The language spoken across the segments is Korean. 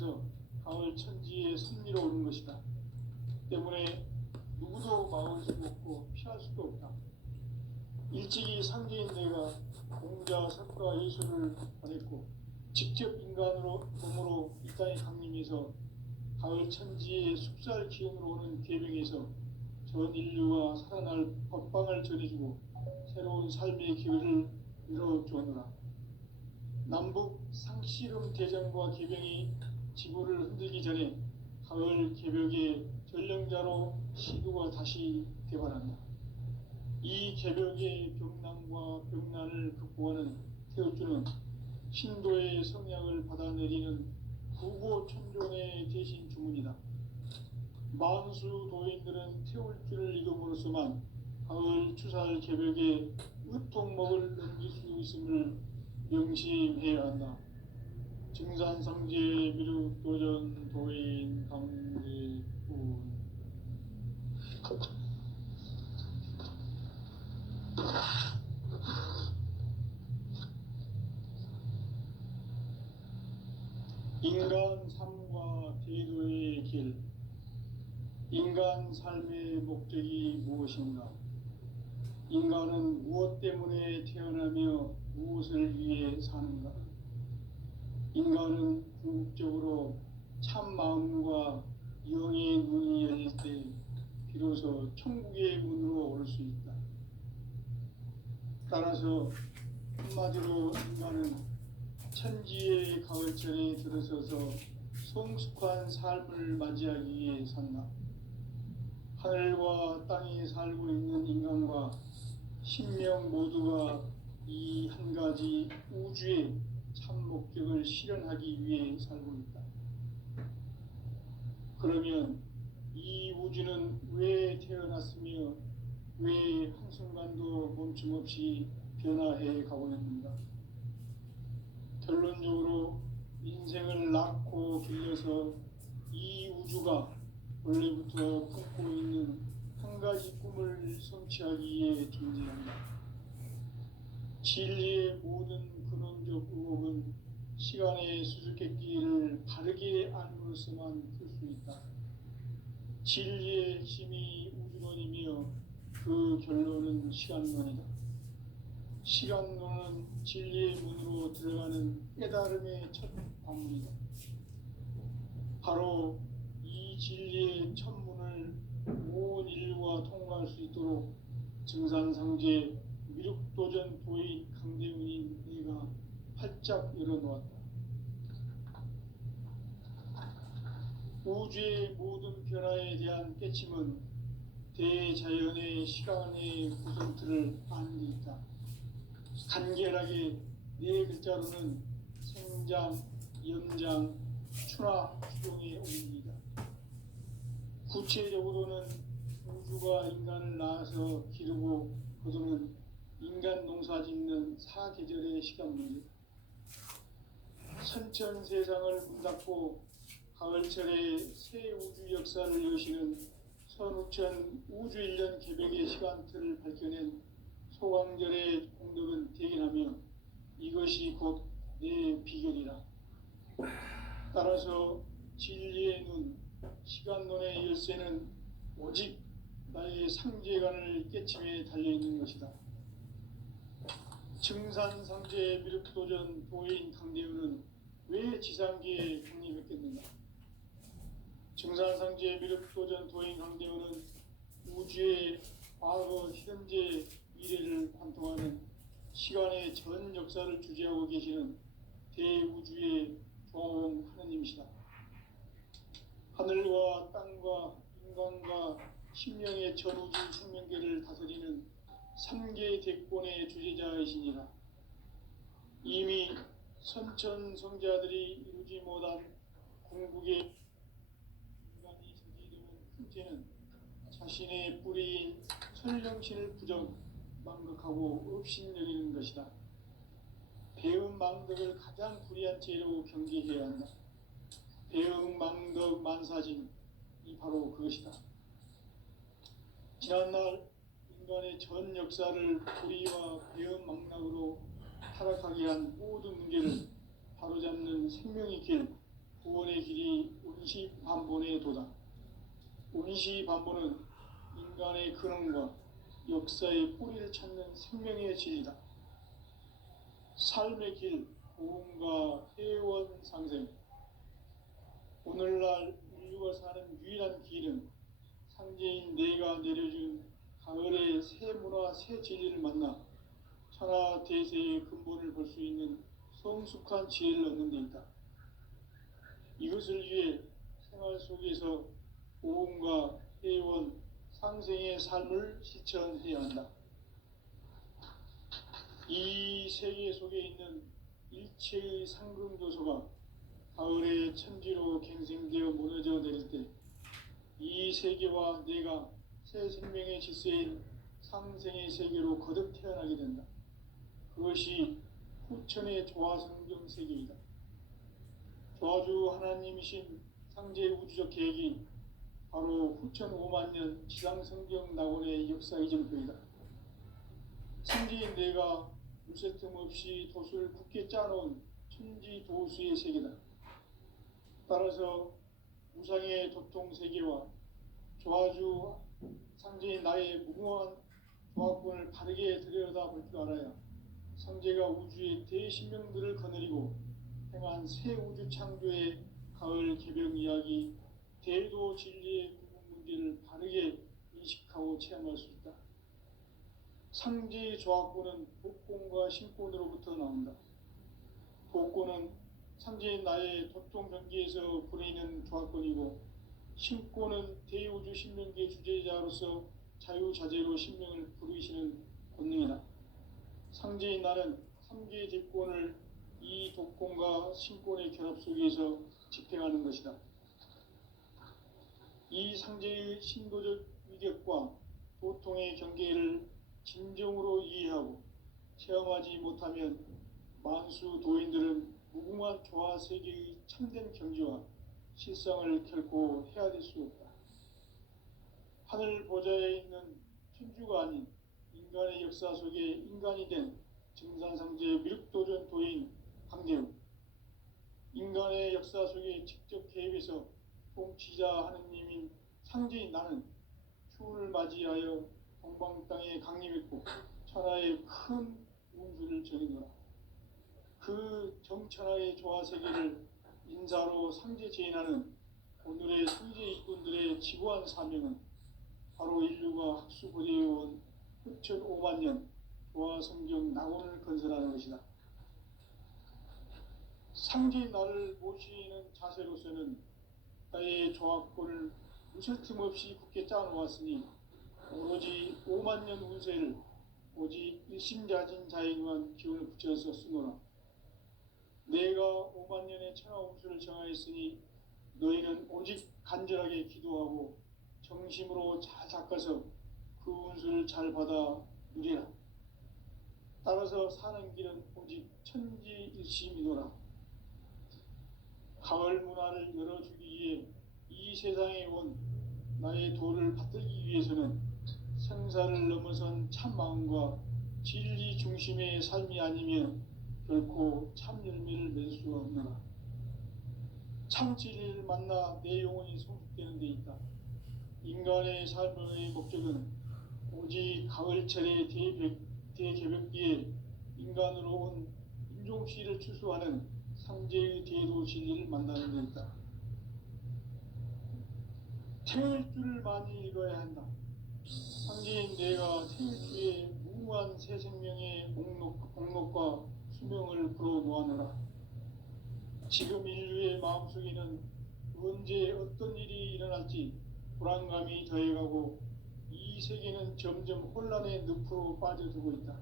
통해서 가을 천지의 섭리로 오는 것이다. 때문에 누구도 막을 수 없고 피할 수도 없다. 일찍이 상제인 내가 공자, 석가, 예수를 보냈고 직접 인간으로 몸으로 이 땅에 강림해서 가을 천지의 숲살 기운으로 오는 계명에서 전 인류가 살아날 법방을 전해주고 새로운 삶의 기회를 열어주었노라. 남북 상씨름 대전과 계병이 지구를 흔들기 전에 가을 개벽의 전령자로 시두가 다시 개발한다. 이 개벽의 병난과 병난을 극복하는 태우주는 신도의 성약을 받아내리는 구고천존의 대신 주문이다. 만수 도인들은 태울주를 읽음으로써만 가을 추살 개벽의 으통목을 넘길 수 있음을 명심해야 한다. 증산상제 미륵도전 도인 강제군. 인간 삶과 대도의 길. 인간 삶의 목적이 무엇인가? 인간은 무엇 때문에 태어나며 무엇을 위해 사는가? 인간은 궁극적으로 참 마음과 영의 눈이 열릴 때 비로소 천국의 문으로 오를 수 있다. 따라서 한마디로 인간은 천지의 가을철에 들어서서 성숙한 삶을 맞이하기 위해 산다. 하늘과 땅에 살고 있는 인간과 신명 모두가 이 한 가지 우주의 참 목적을 실현하기 위해 살고 있다. 그러면 이 우주는 왜 태어났으며 왜 한순간도 멈춤없이 변화해 가고 있는가? 결론적으로 인생을 낳고 길러서 이 우주가 원래부터 품고 있는 한 가지 꿈을 성취하기 위해 존재한다. 진리의 모든 근원적 의혹은 시간의 수수께끼를 바르게 알므로써만 풀 수 있다. 진리의 핵심이 우주론이며 그 결론은 시간론이다. 시간론은 진리의 문으로 들어가는 깨달음의 첫 방문이다. 바로 이 진리의 첫 문을 온 인류가 통과할 수 있도록 증산상제 미륵도전 도인 강대훈인 내가 활짝 열어놓았다. 우주의 모든 변화에 대한 깨침은 대자연의 시간의 구성틀을 아는 데 있다. 간결하게 네 글자로는 생장, 연장, 추나 추종의 원리이다. 구체적으로는 우주가 인간을 낳아서 기르고 거두는 인간 농사 짓는 사계절의 시간 문제. 선천 세상을 문 닫고 가을철에 새 우주 역사를 여시는 선우천 우주일년 개벽의 시간틀을 밝혀낸 소강절의 공덕은 대견하며 이것이 곧 내 비결이라. 따라서 진리의 눈, 시간론의 열쇠는 오직 나의 상제관을 깨침에 달려있는 것이다. 증산상제 미륵도전 도인 강대훈은 왜 지상계에 강림했겠는가? 증산상제 미륵도전 도인 강대훈은 우주의 과거, 현재, 미래를 관통하는 시간의 전 역사를 주재하고 계시는 대우주의 조화원 하느님이시다. 하늘과 땅과 인간과 심령의 전우주 생명계를 다스리는 3계 대권의 주제자이시니라. 이미 선천성자들이 이루지 못한 궁극의 인간이 저지르는 큰 죄는 자신의 뿌리인 설령신을 부정, 망극하고 업신여기는 것이다. 배음 망덕을 가장 불의한 죄로 경계해야 한다. 배음 망덕 만사짐이 바로 그것이다. 지난날 인간의 전 역사를 불의와 배음 망락으로 타락하게 한 모든 문제를 바로잡는 생명의 길, 구원의 인간의 길이 운시반본에 도다. 운시반본은 인간의 근원과 역사의 뿌리를 찾는 생명의 진리다. 삶의 길, 고음과 회원 상생. 오늘날 인류가 사는 유일한 길은 상제인 내가 내려준 가을의 새 문화, 새 진리를 만나 천하 대세의 근본을 볼 수 있는 성숙한 지혜를 얻는 데 있다. 이것을 위해 생활 속에서 고음과 회원, 상생의 삶을 실천해야 한다. 이 세계 속에 있는 일체의 상금조소가 가을의 천지로 갱생되어 무너져 내릴 때 이 세계와 내가 새 생명의 질서인 상생의 세계로 거듭 태어나게 된다. 그것이 후천의 조화성경 세계이다. 조화주 하나님이신 상제 우주적 계획이 바로 후천 5만 년 지상성경 낙원의 역사 이정표이다. 상제인 내가 물새틈 없이 돛을 굳게 짜놓은 천지도수의 세계다. 따라서 우상의 도통 세계와 조화주 상제인 나의 무궁한 조화권을 바르게 들여다볼 줄 알아야 상제가 우주의 대신명들을 거느리고 행한 새 우주 창조의 가을 개병 이야기, 대도 진리의 구분 문제를 바르게 인식하고 체험할 수 있다. 상제의 조화권은 복권과 신권으로부터 나온다. 복권은 상제인 나의 도통 경계에서 부리는 조화권이고, 신권은 대우주 신명계 주제자로서 자유자재로 신명을 부르시는 권능이다. 상제인 나는 3개의 대권을 이 독권과 신권의 결합 속에서 집행하는 것이다. 이 상제의 신도적 위격과 도통의 경계를 진정으로 이해하고 체험하지 못하면 만수 도인들은 무궁한 조화 세계의 참된 경지와 실상을 결코 헤아릴 수 없다. 하늘 보좌에 있는 천주가 아닌 인간의 역사 속에 인간이 된 증산상제 미륵도전 도인 강대우, 인간의 역사 속에 직접 개입해서 통치자 하느님인 상제인 나는 추운을 맞이하여 동방 땅에 강림했고 천하의 큰 운수를 전해노라. 그 정천하의 조화 세계를 인사로 상제 제인하는 오늘의 상제 일꾼들의 지구한 사명은 바로 인류가 학수고대해온 후천 5만 년 조화 성경 낙원을 건설하는 것이다. 상제인 나를 모시는 자세로서는 나의 조화권을 무설틈 없이 굳게 짜놓았으니 오로지 5만 년 운세를 오직 일심자진 자에게만 기운을 붙여서 쓰노라. 내가 5만 년의 천하 운수를 정하였으니 너희는 오직 간절하게 기도하고 정심으로 잘 닦아서 그 운수를 잘 받아 누리라. 따라서 사는 길은 오직 천지일심이노라. 가을 문화를 열어주기 위해 이 세상에 온 나의 도를 받들기 위해서는 생사를 넘어선 참 마음과 진리 중심의 삶이 아니면 결코 참 열매를 맺을 수가 없노라. 참 진리를 만나 내 영혼이 성숙되는 데 있다. 인간의 삶의 목적은 오직 가을철의 대개벽기에 인간으로 온 인종시를 추수하는 상제의 대도 진리를 만나는 데 있다. 태일주를 많이 읽어야 한다. 상제인 내가 태일주의 무궁한 새 생명의 목록과 수명을 풀어놓아노라. 지금 인류의 마음속에는 언제 어떤 일이 일어날지 불안감이 더해가고 이 세계는 점점 혼란의 늪으로 빠져들고 있다.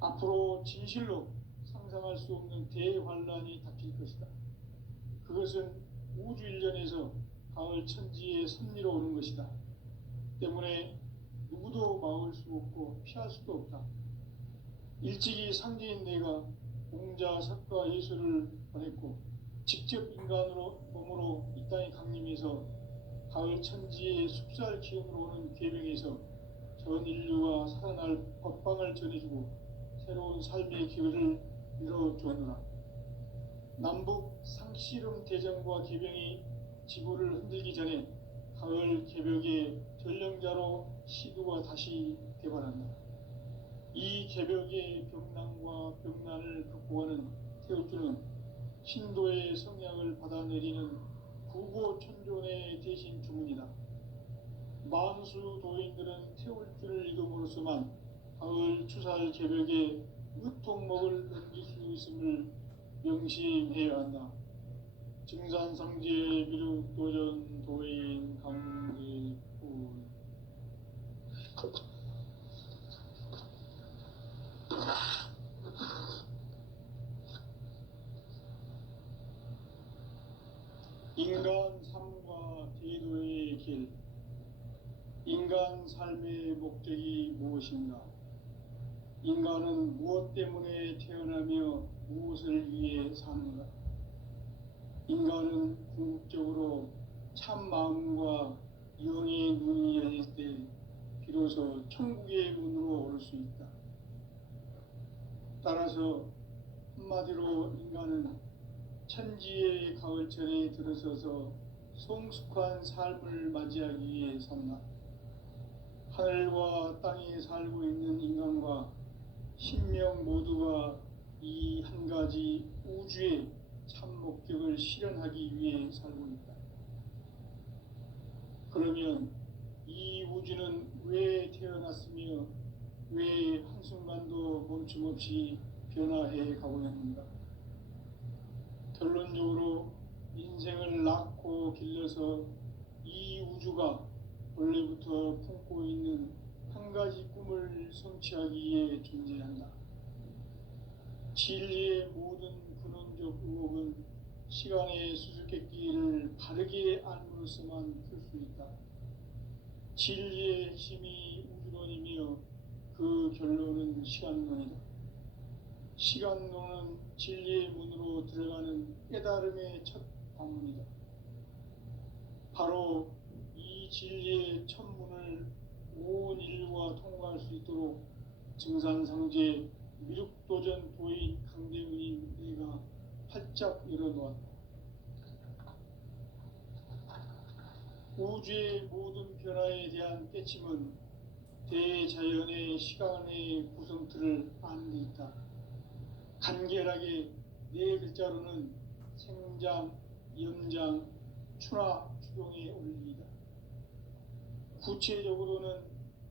앞으로 진실로 상상할 수 없는 대환란이 닥칠 것이다. 그것은 우주 일련에서 가을 천지의 섭리로 오는 것이다. 때문에 누구도 막을 수 없고 피할 수도 없다. 일찍이 상제인 내가 공자, 석가, 예수를 보냈고 직접 인간으로 몸으로 이 땅에 강림해서 가을 천지의 숲살 기운으로 오는 계명에서 전 인류가 살아날 법방을 전해주고 새로운 삶의 기회를 열어주었노라. 남북 상씨름 대전과 개병이 지구를 흔들기 전에 가을 개벽의 전령자로 시두가 다시 개발한다. 이 개벽의 벽난과 벽난을 극복하는 태울주는 신도의 성약을 받아내리는 구고천존의 대신 주문이다. 만수 도인들은 태울주를 읽음으로써만 가을 추살 개벽의 으통목을 넘길 수 있음을 명심해야 한다. 증산상제 미륵도전 도인 강제군. 인간 삶과 대도의 길. 인간 삶의 목적이 무엇인가? 인간은 무엇 때문에 태어나며 무엇을 위해 사는가? 인간은 궁극적으로 참 마음과 영의 눈이 열릴 때 비로소 천국의 문으로 오를 수 있다. 따라서 한마디로 인간은 천지의 가을철에 들어서서 성숙한 삶을 맞이하기 위해 산다. 하늘과 땅에 살고 있는 인간과 신명 모두가 이 한 가지 우주의 참 목적을 실현하기 위해 살고 있다. 그러면 이 우주는 왜 태어났으며 왜 한순간도 멈춤없이 변화해 가고 있는가? 결론적으로 인생을 낳고 길러서 이 우주가 원래부터 품고 있는 한 가지 꿈을 성취하기 위해 존재한다. 진리의 모든 근원적 의혹은 시간의 수수께끼를 바르게 알므로써만 풀 수 있다. 진리의 핵심이 우주론이며 그 결론은 시간론이다. 시간론은 진리의 문으로 들어가는 깨달음의 첫 방문이다. 바로 이 진리의 첫 문을 온 인류가 통과할 수 있도록 증산상제 미륵도전 도인 강대훈인 내가 활짝 열어놓았다. 우주의 모든 변화에 대한 깨침은 대자연의 시간의 구성틀을 아는 데 있다. 간결하게 네 글자로는 생장, 염장, 추나, 추동의 원리이다. 구체적으로는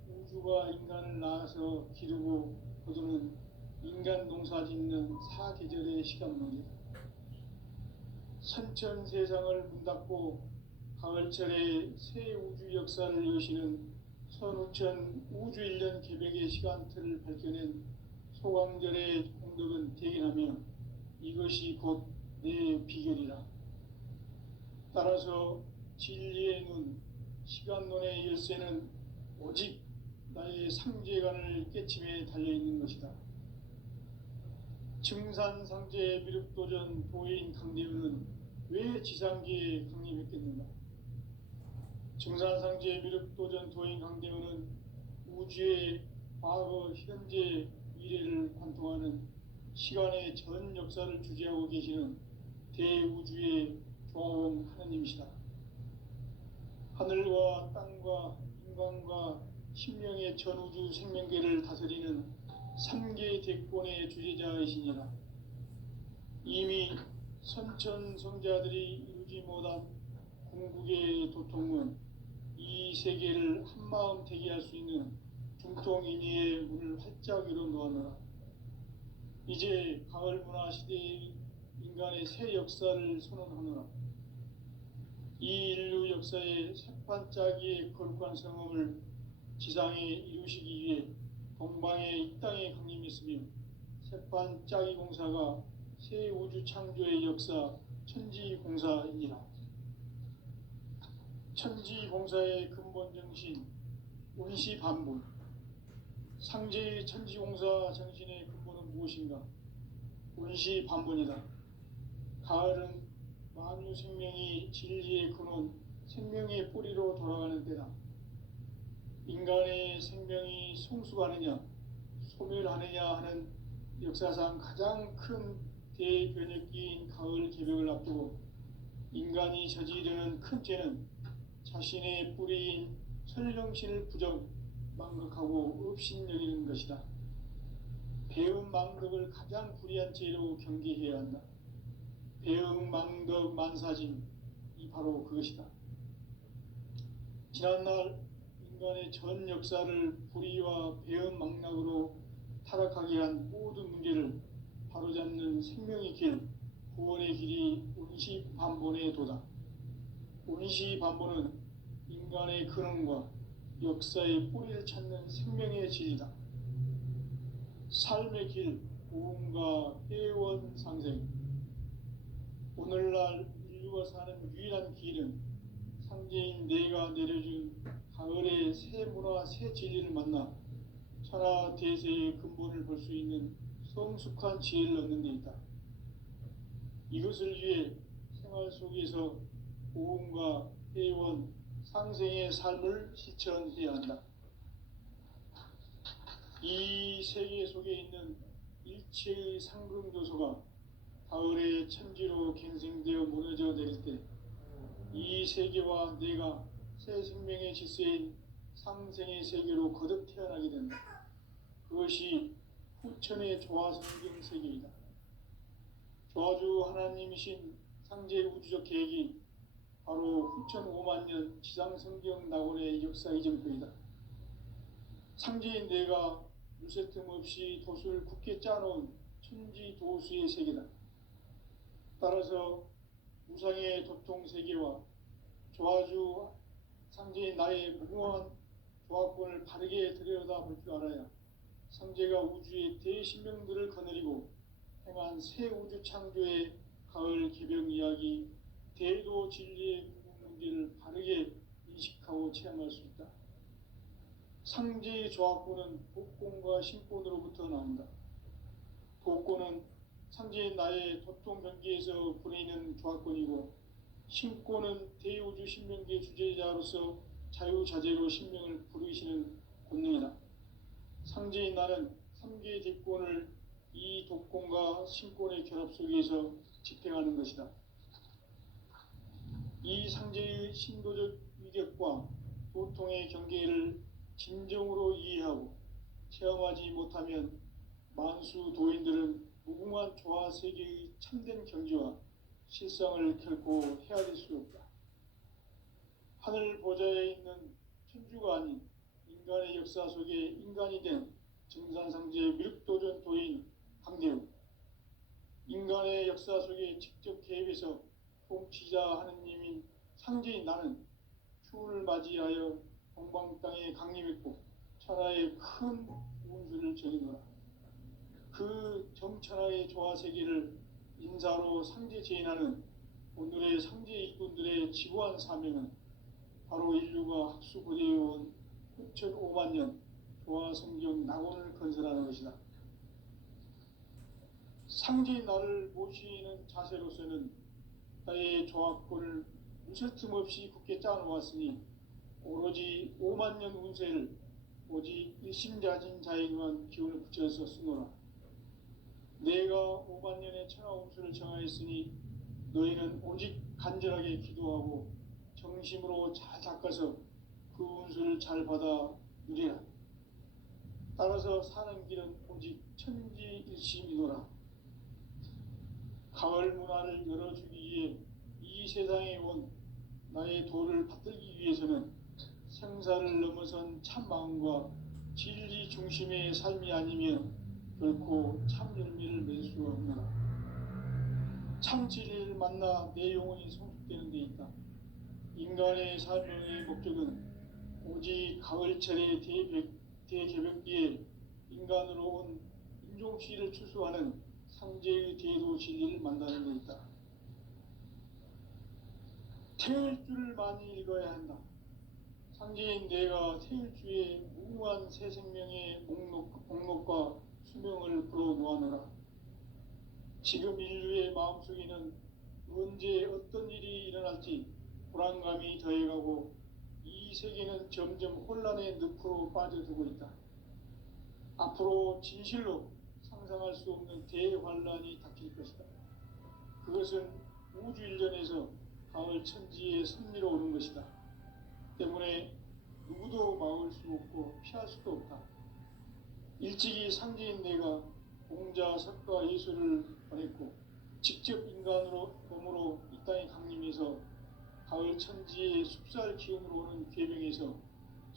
우주가 인간을 낳아서 기르고 거두는 인간 농사 짓는 사계절의 시간론이다. 선천세상을 문닫고 가을철에 새 우주 역사를 여시는 선우천 우주일년 개벽의 시간틀을 밝혀낸 소광절의 공덕은 대견하며 이것이 곧 내 비결이라. 따라서 진리의 눈, 시간론의 열쇠는 오직 나의 상제관을 깨침에 달려있는 것이다. 증산상제 미륵도전 도인 강대훈은 왜 지상계에 강림했겠는가? 증산상제 미륵도전 도인 강대훈은 우주의 과거, 현재, 미래를 관통하는 시간의 전 역사를 주재하고 계시는 대우주의 조화원 하느님이시다. 하늘과 땅과 인간과 신명의 전우주 생명계를 다스리는 3계 대권의 주제자이시니라. 이미 선천성자들이 이루지 못한 궁극의 도통은 이 세계를 한마음 되게 할 수 있는 중통인의의 문을 활짝 열어놓았노라. 이제 가을 문화 시대의 인간의 새 역사를 선언하노라. 이 인류 역사의 새반짝이의 거룩한 성음을 지상에 이루시기 위해 동방의 이 땅에 강림했으며 새반짝이 공사가 새 우주 창조의 역사 천지공사이니라. 천지공사의 근본 정신 운시반분. 상제의 천지공사 정신의 근본은 무엇인가? 운시반분이다. 가을은 만유 생명이 진리의 근원, 생명의 뿌리로 돌아가는 때다. 인간의 생명이 성숙하느냐, 소멸하느냐 하는 역사상 가장 큰 대변혁기인 가을 개벽을 앞두고 인간이 저지르는 큰 죄는 자신의 뿌리인 설령신을 망각하고 업신여기는 것이다. 배은망덕을 가장 불의한 죄로 경계해야 한다. 배은망덕 만사짐이 바로 그것이다. 지난날 인간의 전 역사를 불의와 배은망락으로 타락하게 한 모든 문제를 바로잡는 생명의 길, 구원의 길이 운시반본의 도다. 운시반본은 인간의 근원과 역사의 뿌리를 찾는 생명의 진리다. 삶의 길, 고음과 회원 상생. 오늘날 인류가 사는 유일한 길은 상제인 내가 내려준 가을의 새 문화, 새 진리를 만나 천하 대세의 근본을 볼 수 있는 성숙한 지혜를 얻는 데 있다. 이것을 위해 생활 속에서 고음과 회원, 상생의 삶을 실천해야 한다. 이 세계 속에 있는 일체의 상금 요소가 가을의 천지로 갱생되어 무너져 내릴 때 이 세계와 내가 새 생명의 질서인 상생의 세계로 거듭 태어나게 된다. 그것이 후천의 조화성경 세계이다. 조화주 하나님이신 상제 우주적 계획이 바로 후천 5만 년 지상성경 낙원의 역사 이정표이다. 상제인 내가 유세 틈 없이 도수를 굳게 짜놓은 천지 도수의 세계다. 따라서 무상의 도통 세계와 조화주 상제인 나의 무궁한 조화권을 바르게 들여다볼 줄 알아야 상제가 우주의 대신명들을 거느리고 행한 새 우주 창조의 가을 개벽 이야기, 대도 진리의 문제를 바르게 인식하고 체험할 수 있다. 상제의 조화권은 복권과 신권으로부터 나온다. 복권은 상제인 나의 도통 경계에서 부리는 조화권이고, 신권은 대우주 신명계 주제자로서 자유자재로 신명을 부르시는 권능이다. 상제인 나는 3개의 뒷권을 이 독권과 신권의 결합 속에서 집행하는 것이다. 이 상제의 신도적 위격과 도통의 경계를 진정으로 이해하고 체험하지 못하면 만수 도인들은 무궁한 조화 세계의 참된 경지와 실상을 결코 헤아릴 수 없다. 하늘 보좌에 있는 천주가 아닌 인간의 역사 속에 인간이 된 정산상제 밀도전 도인 강대우, 인간의 역사 속에 직접 개입해서 통치자 하느님인 상제인 나는 추운을 맞이하여 동방 땅에 강림했고 천하의 큰 운수를 정의노라. 그 정천하의 조화세계를 인사로 상제 제인하는 오늘의 상제 일꾼들의 지구한 사명은 바로 인류가 학수고대해온 9,500만 년 조화성경 낙원을 건설하는 것이다. 상제인 나를 모시는 자세로서는 나의 조화권을 무쇠 틈 없이 굳게 짜놓았으니 오로지 5만 년 운세를 오직 일심자진 자에게만 기운을 붙여서 쓰노라. 내가 5만 년의 천하 운수를 정하였으니 너희는 오직 간절하게 기도하고 정심으로 잘 닦아서 그 운수를 잘 받아 누리라. 따라서 사는 길은 오직 천지일심이노라. 가을 문화를 열어주기 위해 이 세상에 온 나의 도를 받들기 위해서는 생사를 넘어선 참 마음과 진리 중심의 삶이 아니면 결코 참 열매를 맺을 수가 없노라. 참 진리를 만나 내 영혼이 성숙되는 데 있다. 인간의 삶의 목적은 오직 가을철의 대개벽기에 인간으로 온 인종시를 추수하는 상제의 대도 진리를 만나는 데 있다. 태일주를 많이 읽어야 한다. 상제인 내가 태일주의 무궁한 새 생명의 목록과 수명을 불어놓아노라. 지금 인류의 마음속에는 언제 어떤 일이 일어날지 불안감이 더해가고 이 세계는 점점 혼란의 늪으로 빠져들고 있다. 앞으로 진실로 상상할 수 없는 대환란이 닥칠 것이다. 그것은 우주 일전에서 가을 천지의 섭리로 오는 것이다. 때문에 누구도 막을 수 없고 피할 수도 없다. 일찍이 상제인 내가 공자, 석가, 예수를 보냈고 직접 인간으로 몸으로 이 땅에 강림해서 가을 천지의 숲살 기운으로 오는 계명에서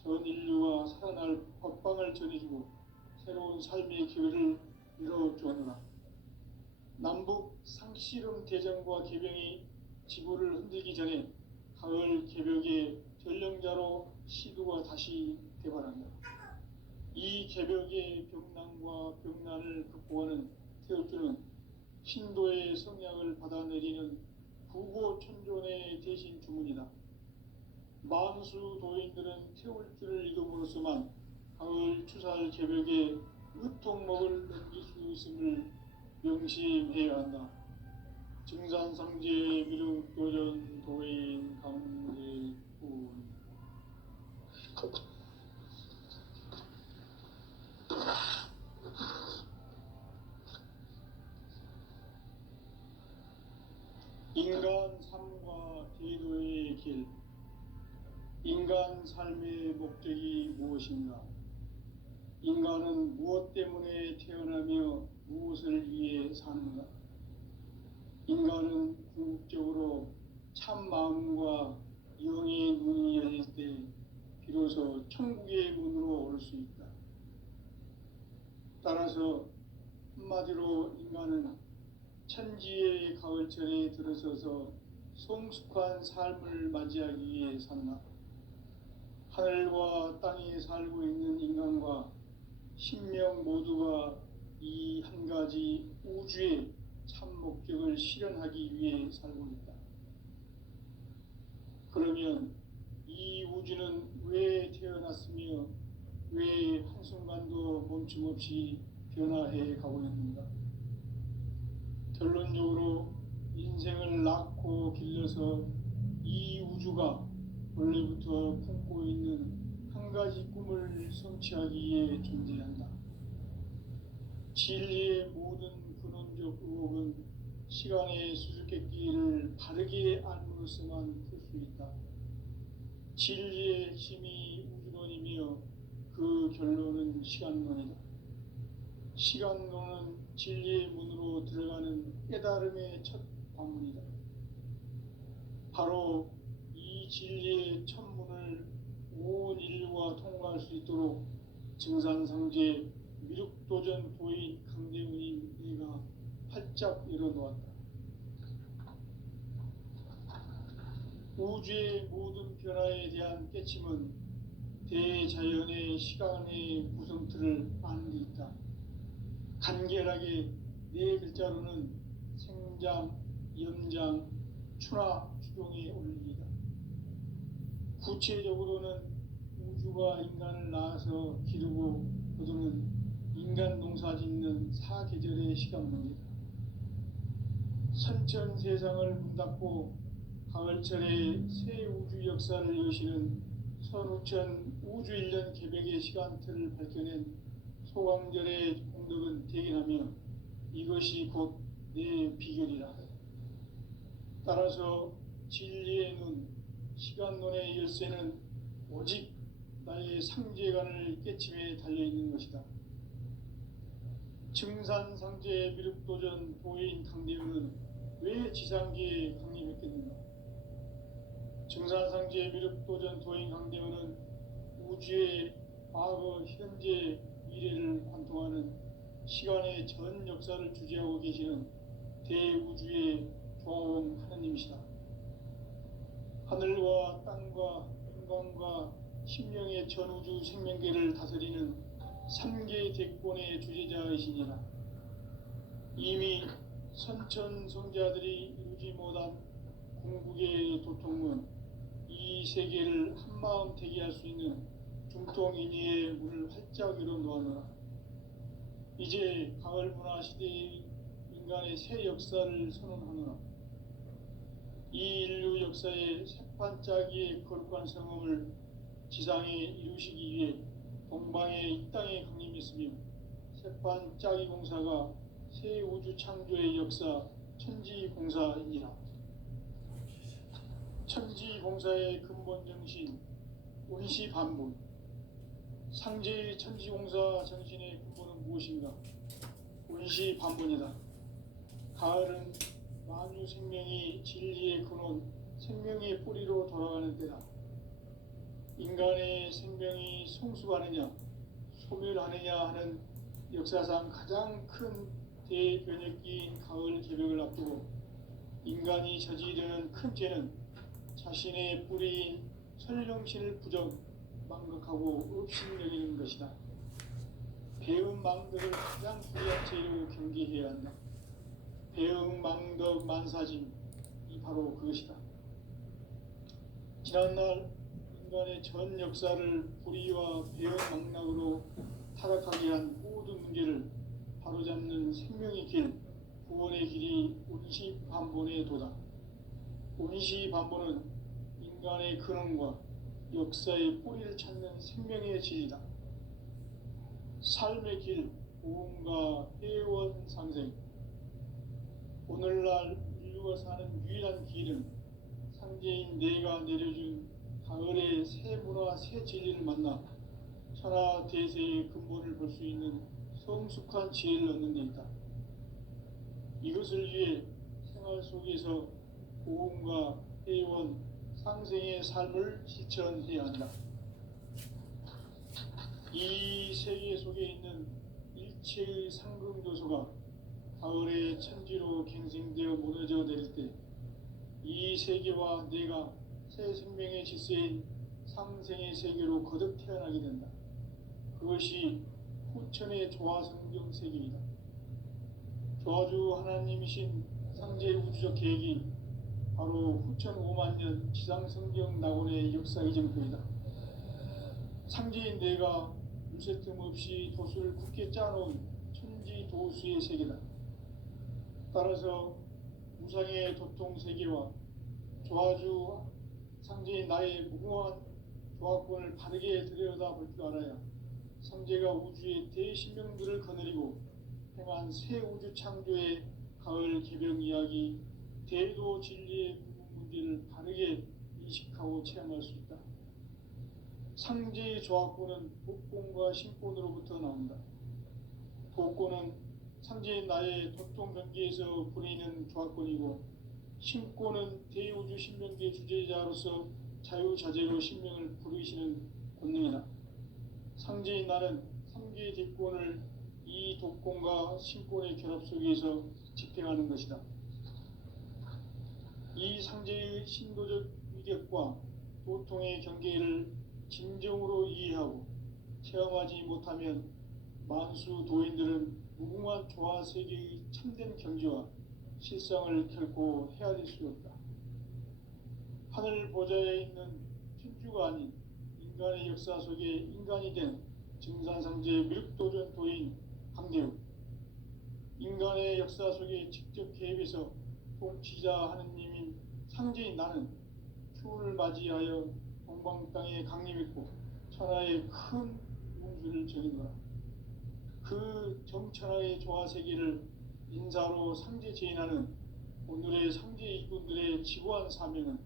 전 인류가 살아날 법방을 전해주고 새로운 삶의 기회를 열어주었노라. 남북 상씨름 대전과 계병이 지구를 흔들기 전에 가을 개벽의 전령자로 시두가 다시 개발한다. 이 개벽의 병난과 병난을 극복하는 태엽주는 신도의 성약을 받아내리는 부고천존의 대신 주문이다. 만수 도인들은 태울주를 이름으로서만 가을 추살 개벽의 으통목을 넘길 수 있음을 명심해야 한다. 증산상제 미륵도전 도인 강제군. 인간 삶과 제도의 길. 인간 삶의 목적이 무엇인가? 인간은 무엇 때문에 태어나며 무엇을 위해 사는가? 인간은 궁극적으로 참 마음과 영의 눈이 열릴 때 비로소 천국의 문으로 올 수 있다. 따라서 한마디로 인간은 천지의 가을철에 들어서서 성숙한 삶을 맞이하기 위해 산다. 하늘과 땅에 살고 있는 인간과 신명 모두가 이 한 가지 우주의 참 목적을 실현하기 위해 살고 있다. 그러면 이 우주는 왜 태어났으며 왜 한순간도 멈춤없이 변화해 가고 있는가? 결론적으로 인생을 낳고 길러서 이 우주가 원래부터 품고 있는 한 가지 꿈을 성취하기 위해 존재한다. 진리의 모든 근원적 의혹은 시간의 수수께끼를 바르게 알므로서만 풀 수 있다. 진리의 핵심이 우주론이며 그 결론은 시간론이다. 시간론은 진리의 문으로 들어가는 깨달음의 첫 방문이다. 바로 이 진리의 첫 문을 온 인류가 통과할 수 있도록 증산상제 미륵도전 도인 강대훈인 내가 활짝 열어놓았다. 우주의 모든 변화에 대한 깨침은 대자연의 시간의 구성틀을 아는 데 있다. 간결하게 네 글자로는 생장, 염장, 추나 추종의 원리이다. 구체적으로는 우주가 인간을 낳아서 기르고 거두는 인간 농사 짓는 사계절의 시간문이다. 선천 세상을 문 닫고 가을철에 새 우주 역사를 여시는 선우천 우주 1년 개벽의 시간틀을 밝혀낸 소강절의 공덕은 대견하며 이것이 곧 내 비결이라. 따라서 진리의 눈, 시간론의 열쇠는 오직 나의 상제관을 깨침에 달려있는 것이다. 증산상제 미륵도전 도인 강대훈은 왜 지상계에 강림했겠는가? 증산상제 미륵도전 도인 강대훈은 우주의 과거, 현재, 미래를 관통하는 시간의 전 역사를 주재하고 계시는 대우주의 조화원 하느님이시다. 하늘과 땅과 인간과 심령의 전우주 생명계를 다스리는 3개 대권의 주제자이시니라. 이미 선천성자들이 이루지 못한 궁극의 도통문, 이 세계를 한마음 되게 할 수 있는 중통인의의 문을 활짝 열어놓았노라. 이제 가을 문화 시대의 인간의 새 역사를 선언하노라. 이 인류 역사의 새판짜기의 거룩한 성음을 지상에 이루시기 위해 동방의 이 땅에 강림했으며 백반 짜기 공사가 새 우주 창조의 역사 천지공사이니라. 천지공사의 근본 정신 원시반본. 상제의 천지공사 정신의 근본은 무엇인가? 원시반본이다. 가을은 만유 생명이 진리의 근원, 생명의 뿌리로 돌아가는 때다. 인간의 생명이 성숙하느냐 소멸하느냐 하는 역사상 가장 큰 대변혁기인 가을 개벽을 앞두고 인간이 저지르는 큰 죄는 자신의 뿌리인 설령신을 망각하고 업신여기는 것이다. 배음 망덕을 가장 불리한 죄로 경계해야 한다. 배음 망덕 만사짐, 이 바로 그것이다. 지난날 인간의 전 역사를 불의와 배음 망락으로 타락하게 한 모든 문제를 바로잡는 생명의 길, 구원의 길이 원시반본의 도다. 원시반본은 인간의 근원과 역사의 뿌리를 찾는 생명의 질이다. 삶의 길, 보험과 회원 상생. 오늘날 인류가 사는 유일한 길은 상제인 내가 내려준 가을의 새 문화, 새 진리를 만나 천하 대세의 근본을 볼 수 있는 성숙한 지혜를 얻는 데 있다. 이것을 위해 생활 속에서 보험과 회원, 상생의 삶을 실천해야 한다. 이 세계 속에 있는 일체의 상금도소가 가을의 천지로 갱생되어 무너져 내릴 때 이 세계와 내가 새 생명의 질서인 상생의 세계로 거듭 태어나게 된다. 그것이 후천의 조화성경 세계이다. 조화주 하나님이신 상제 우주적 계획이 바로 후천 5만 년 지상성경 낙원의 역사 이정표이다. 상제인 내가 물새 틈 없이 도수를 굳게 짜놓은 천지 도수의 세계다. 따라서 무상의 도통 세계와 조화주 상제인 나의 무궁한 조화권을 바르게 들여다볼 줄 알아야 상제가 우주의 대신명들을 거느리고 행한 새 우주 창조의 가을 개벽 이야기, 대도 진리의 문제를 바르게 인식하고 체험할 수 있다. 상제의 조화권은 복권과 신권으로부터 나온다. 복권은 상제인 나의 도통 경계에서 부리는 조화권이고, 신권은 대우주 신명계 주제자로서 자유자재로 신명을 부르시는 권능이다. 상제인 나는 3개의 뒷권을 이 독권과 신권의 결합 속에서 집행하는 것이다. 이 상제의 신도적 위력과 도통의 경계를 진정으로 이해하고 체험하지 못하면 만수 도인들은 무궁한 조화 세계의 참된 경지와 실상을 결코 헤아릴 수 없다. 하늘 보좌에 있는 천주가 아닌 인간의 역사 속에 인간이 된 증산상제 밀도전 도인 강대우, 인간의 역사 속에 직접 개입해서 통치자 하느님인 상제인 나는 추운을 맞이하여 동방 땅에 강림했고 천하의 큰 운수를 정인노라. 그 정천하의 조화세계를 인사로 상제 제인하는 오늘의 상제 이군들의 지구한 사명은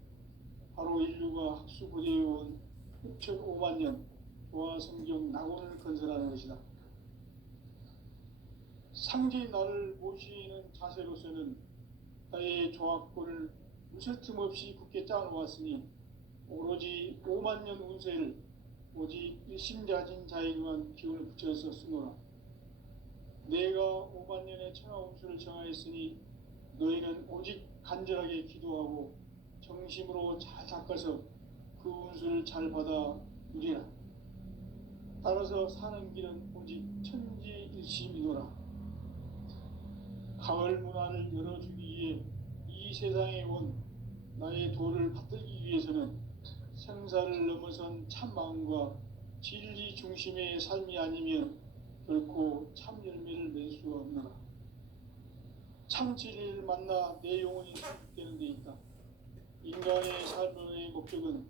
바로 인류가 학수고대해온 6,5만 년 조화성경 낙원을 건설하는 것이다. 상제인 나를 모시는 자세로서는 나의 조화권을 무쇠 틈 없이 굳게 짜놓았으니 오로지 5만 년 운세를 오직 일심자진 자에게만 기운을 붙여서 쓰노라. 내가 5만 년의 천하 운수를 정하였으니 너희는 오직 간절하게 기도하고 정심으로 잘 닦아서 그 운수를 잘 받아 누리라. 따라서 사는 길은 오직 천지일심이노라. 가을 문화를 열어주기 위해 이 세상에 온 나의 도를 받들기 위해서는 생사를 넘어선 참 마음과 진리 중심의 삶이 아니면 결코 참 열매를 맺을 수 없노라. 참 진리를 만나 내 영혼이 회복되는 데 있다. 인간의 삶의 목적은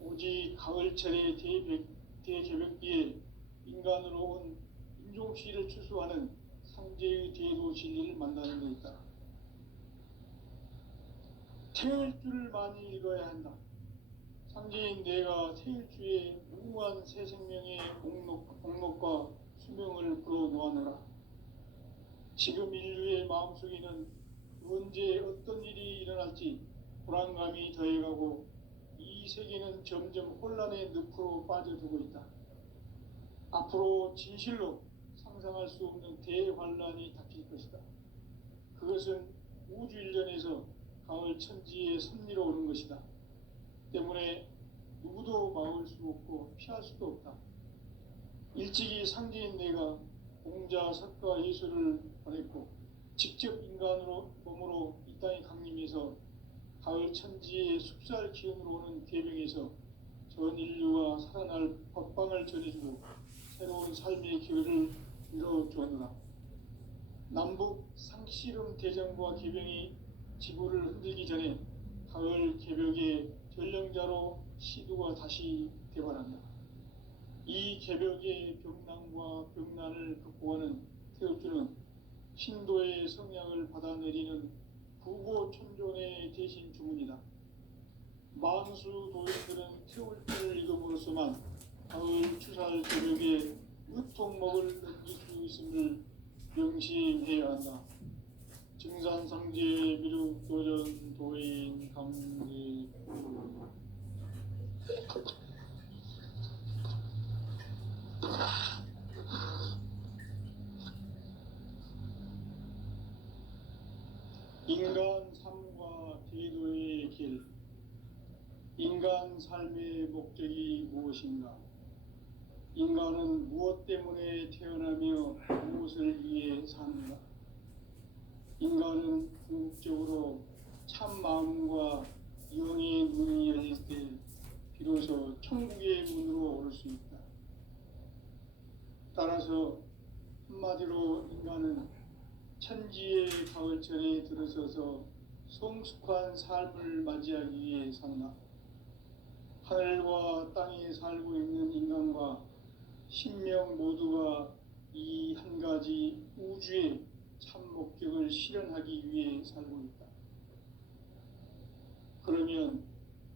오직 가을철의 대개벽기에 인간으로 온 인종시를 추수하는 상제의 대도 진리를 만나는 데 있다. 태일주를 많이 읽어야 한다. 상제인 내가 태일주의 무궁한 새 생명의 목록과 수명을 불어놓아노라. 지금 인류의 마음속에는 언제 어떤 일이 일어날지 불안감이 더해가고 이 세계는 점점 혼란의 늪으로 빠져들고 있다. 앞으로 진실로 상상할 수 없는 대환란이 닥칠 것이다. 그것은 우주 일련에서 가을 천지의 섭리로 오는 것이다. 때문에 누구도 막을 수 없고 피할 수도 없다. 일찍이 상제인 내가 공자, 석가, 예수를 보냈고 직접 인간으로 몸으로 이 땅에 강림해서 가을 천지의 숲살 기운으로 오는 계명에서 전 인류가 살아날 법방을 전해주고 새로운 삶의 기회를 이뤄주었노라. 남북 상씨름 대전과 계병이 지구를 흔들기 전에 가을 개벽의 전령자로 시두가 다시 대발한다. 이 개벽의 병난과 병난을 극복하는 태엽주는 신도의 성약을 받아내리는 부고천존의 대신 주문이다. 만수 도인들은 태울주를 읽음으로써만 가을 추살 개벽의 으통목을 넘길 수 있음을 명심해야 한다. 증산상제 미륵도전 도인 강리 인간 삶과 제도의 길. 인간 삶의 목적이 무엇인가? 인간은 무엇 때문에 태어나며 무엇을 위해 사는가? 인간은 궁극적으로 참 마음과 영의 문이 열릴 때 비로소 천국의 문으로 오를 수 있다. 따라서 한마디로 인간은 천지의 가을철에 들어서서 성숙한 삶을 맞이하기 위해 산다. 하늘과 땅에 살고 있는 인간과 신명 모두가 이 한 가지 우주의 참 목적을 실현하기 위해 살고 있다. 그러면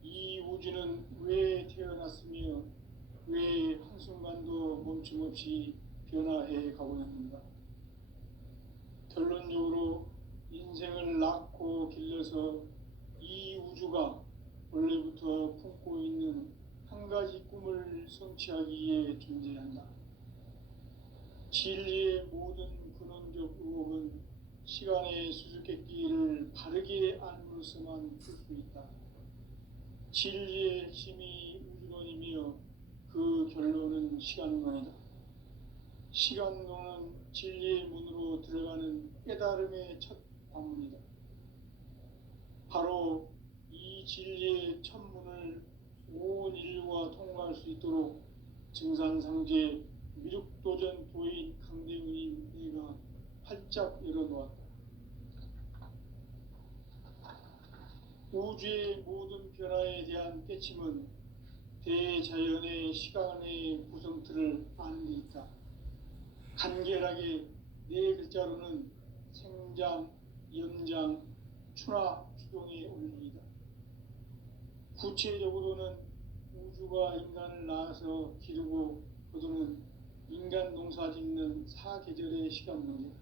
이 우주는 왜 태어났으며 왜 한순간도 멈춤없이 변화해 가고 있는가? 결론적으로 인생을 낳고 길러서 이 우주가 원래부터 품고 있는 한 가지 꿈을 성취하기 위해 존재한다. 진리의 모든 근원적 의혹은 시간의 수수께끼를 바르게 알므로서만 풀 수 있다. 진리의 핵심이 우주론이며 그 결론은 시간론이다. 시간론은 진리의 문으로 들어가는 깨달음의 첫 관문이다. 바로 이 진리의 첫 문을 온 인류가 통과할 수 있도록 증산상제 미륵도전 도인 강대훈이 내가 활짝 열어놓았다. 우주의 모든 변화에 대한 깨침은 대자연의 시간의 구성틀을 아는 데 있다. 간결하게 네 글자로는 생장, 연장, 추나 추동의 원리이다. 구체적으로는 우주가 인간을 낳아서 기르고 거두는 인간 농사 짓는 사계절의 시간 문제다.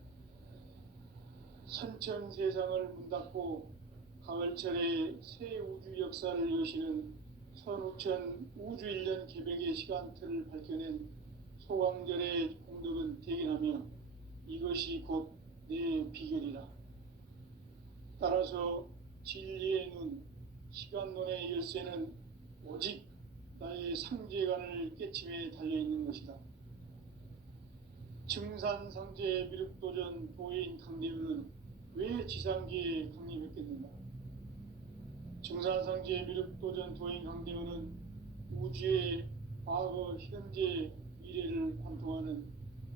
선천 세상을 문 닫고 가을철에 새 우주 역사를 여시는 선우천 우주 1년 개벽의 시간틀을 밝혀낸 소광절의 공덕은 대견하며 이것이 곧 내 비결이라. 따라서 진리의 눈, 시간론의 열쇠는 오직 나의 상제관을 깨침에 달려있는 것이다. 증산상제 미륵도전 도인 강대훈은 왜 지상계에 강림했겠는가? 증산상제 미륵도전 도인 강대훈은 우주의 과거, 현재, 미래를 관통하는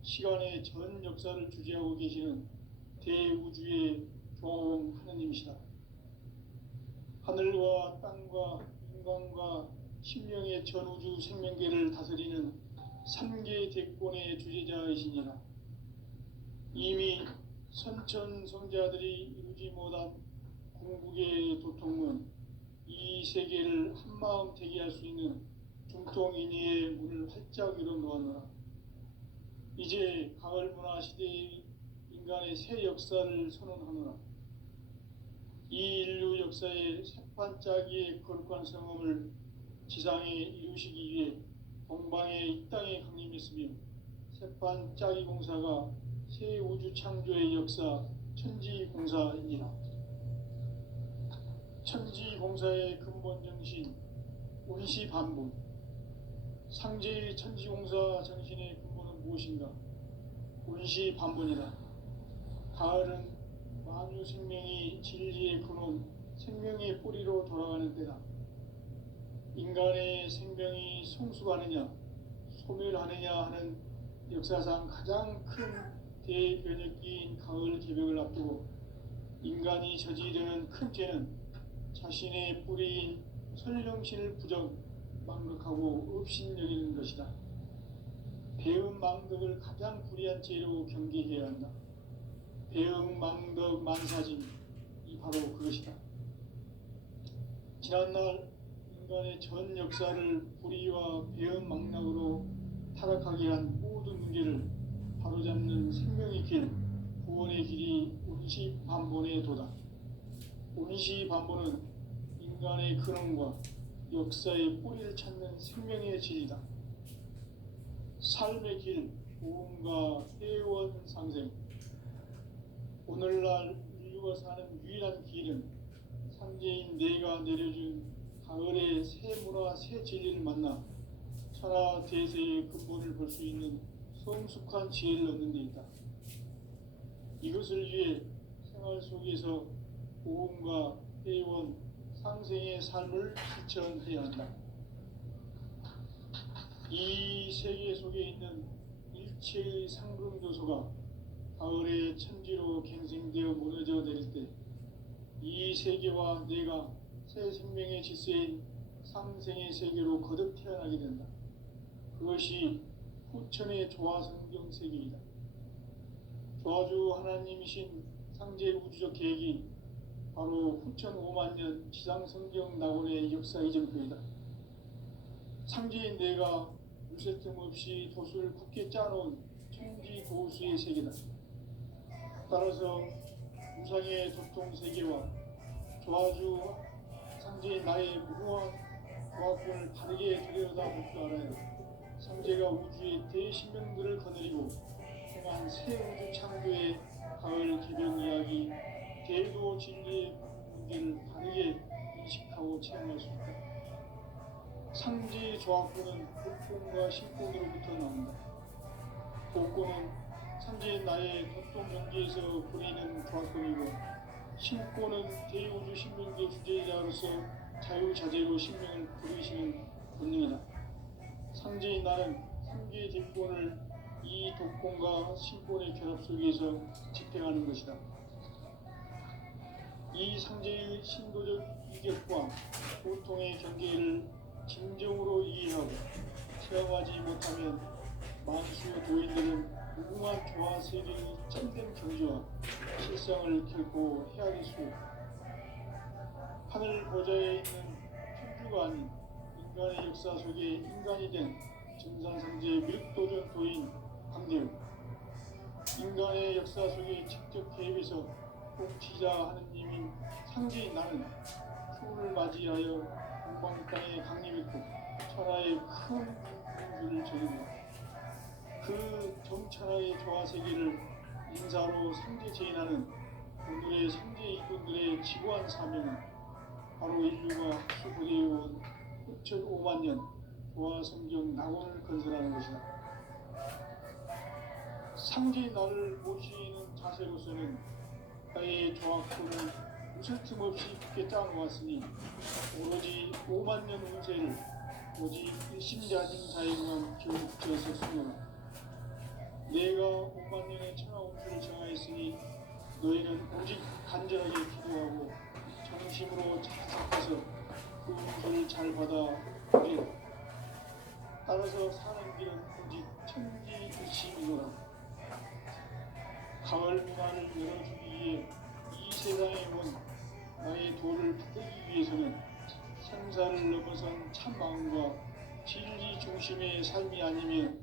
시간의 전 역사를 주재하고 계시는 대우주의 종 하느님이시다. 하늘과 땅과 인간과 신명의 전우주 생명계를 다스리는 삼계 대권의 주제자이시니라. 이미 선천성자들이 이루지 못한 궁극의 도통은 이 세계를 한마음 되게 할 수 있는 중통인의의 문을 활짝 열어 놓았노라. 이제 가을 문화 시대의 인간의 새 역사를 선언하노라. 이 인류 역사의 새판짜기의 거룩한 성험을 지상에 이루시기 위해 동방의 이 땅에 강림했으며 새판짜기 공사가 새 우주 창조의 역사 천지공사이니라. 천지공사의 근본 정신 운시반본. 상제의 천지공사 정신의 근본은 무엇인가? 운시반본이다. 가을은 만유 생명이 진리의 근원, 생명의 뿌리로 돌아가는 때다. 인간의 생명이 성숙하느냐, 소멸하느냐 하는 역사상 가장 큰 대변혁기인 가을 개벽을 앞두고 인간이 저지르는 큰 죄는 자신의 뿌리인 설령신을 망각하고 업신여기는 것이다. 배은망덕을 가장 불의한 죄로 경계해야 한다. 배은망덕 만사짐이 바로 그것이다. 지난날 인간의 전 역사를 불의와 배은망락으로 타락하게 한 모든 문제를 바로잡는 생명의 길, 구원의 길이 운시반본의 도다. 운시반본은 인간의 근원과 역사의 뿌리를 찾는 생명의 진리다. 삶의 길, 보험과 회원 상생. 오늘날 인류가 사는 유일한 길은 삼재인 내가 내려준 가을의 새 문화, 새 진리를 만나 천하 대세의 근본을 볼 수 있는 성숙한 지혜를 얻는 데 있다. 이것을 위해 생활 속에서 보험과 회원, 상생의 삶을 실천해야 한다. 이 세계 속에 있는 일체의 상금 요소가 가을의 천지로 갱생되어 무너져 내릴 때 이 세계와 내가 새 생명의 질서인 상생의 세계로 거듭 태어나게 된다. 그것이 후천의 조화성경 세계이다. 조화주 하나님이신 상제 우주적 계획이 바로 후천 5만 년 지상성경 낙원의 역사 이전표이다. 상제인 내가 물새 틈 없이 도수를 굳게 짜놓은 천지 도수의 세계다. 따라서 우상의 도통 세계와 조화주 상제인 나의 무궁한 조화권을 바르게 들여다볼 줄 알아요. 상제가 우주의 대신명들을 거느리고 행한 새 우주 창조의 가을 개벽 이야기, 대도 진리의 문제를 바르게 인식하고 체험할 수 있다. 상제의 조화권은 복권과 신권으로부터 나온다. 복권은 상제인 나의 도통 경계에서 부리는 조화권이고, 신권은 대우주 신명계 주제자로서 자유자재로 신명을 부르시는 본능이다. 상제인 나는 상계의 대권을 이 독권과 신권의 결합 속에서 집행하는 것이다. 이 상제의 신도적 이격과 보통의 경계를 진정으로 이해하고 체험하지 못하면 만수 도인들은 무궁한 조화 세계의 참된 경지와 실상을 결코 헤아릴 수 없다. 하늘 보좌에 있는 천주가 아닌 인간의 역사 속에 인간이 된 정산상제의 밀도전 도인 강대우. 인간의 역사 속에 직접 개입해서 통치자 하느님인 상제인 나는 추운을 맞이하여 동방 땅에 강림했고 천하의 큰 공주를 저지르고 그 정천하의 조화세계를 인사로 상제 제인하는 오늘의 상제 이군들의 지구한 사명은 바로 인류가 학수고대해온 후천 5만 년 조화성경 낙원을 건설하는 것이다. 상제의 나를 모시는 자세로서는 나의 조화권을 웃을 틈 없이 굳게 짜놓았으니 오로지 5만 년 운세를 오직 일심자진 자에게만 교육되어서 쓰노라. 내가 5만 년의 천하 운수를 정하였으니 너희는 오직 간절하게 기도하고 정심으로 자석해서 그 운수를 잘 받아 보리라. 따라서 사는 길은 오직 천지일심이노라. 가을 문화를 열어주기 위해 이 세상에 온 나의 도를 받들기 위해서는 생사를 넘어선 참 마음과 진리 중심의 삶이 아니면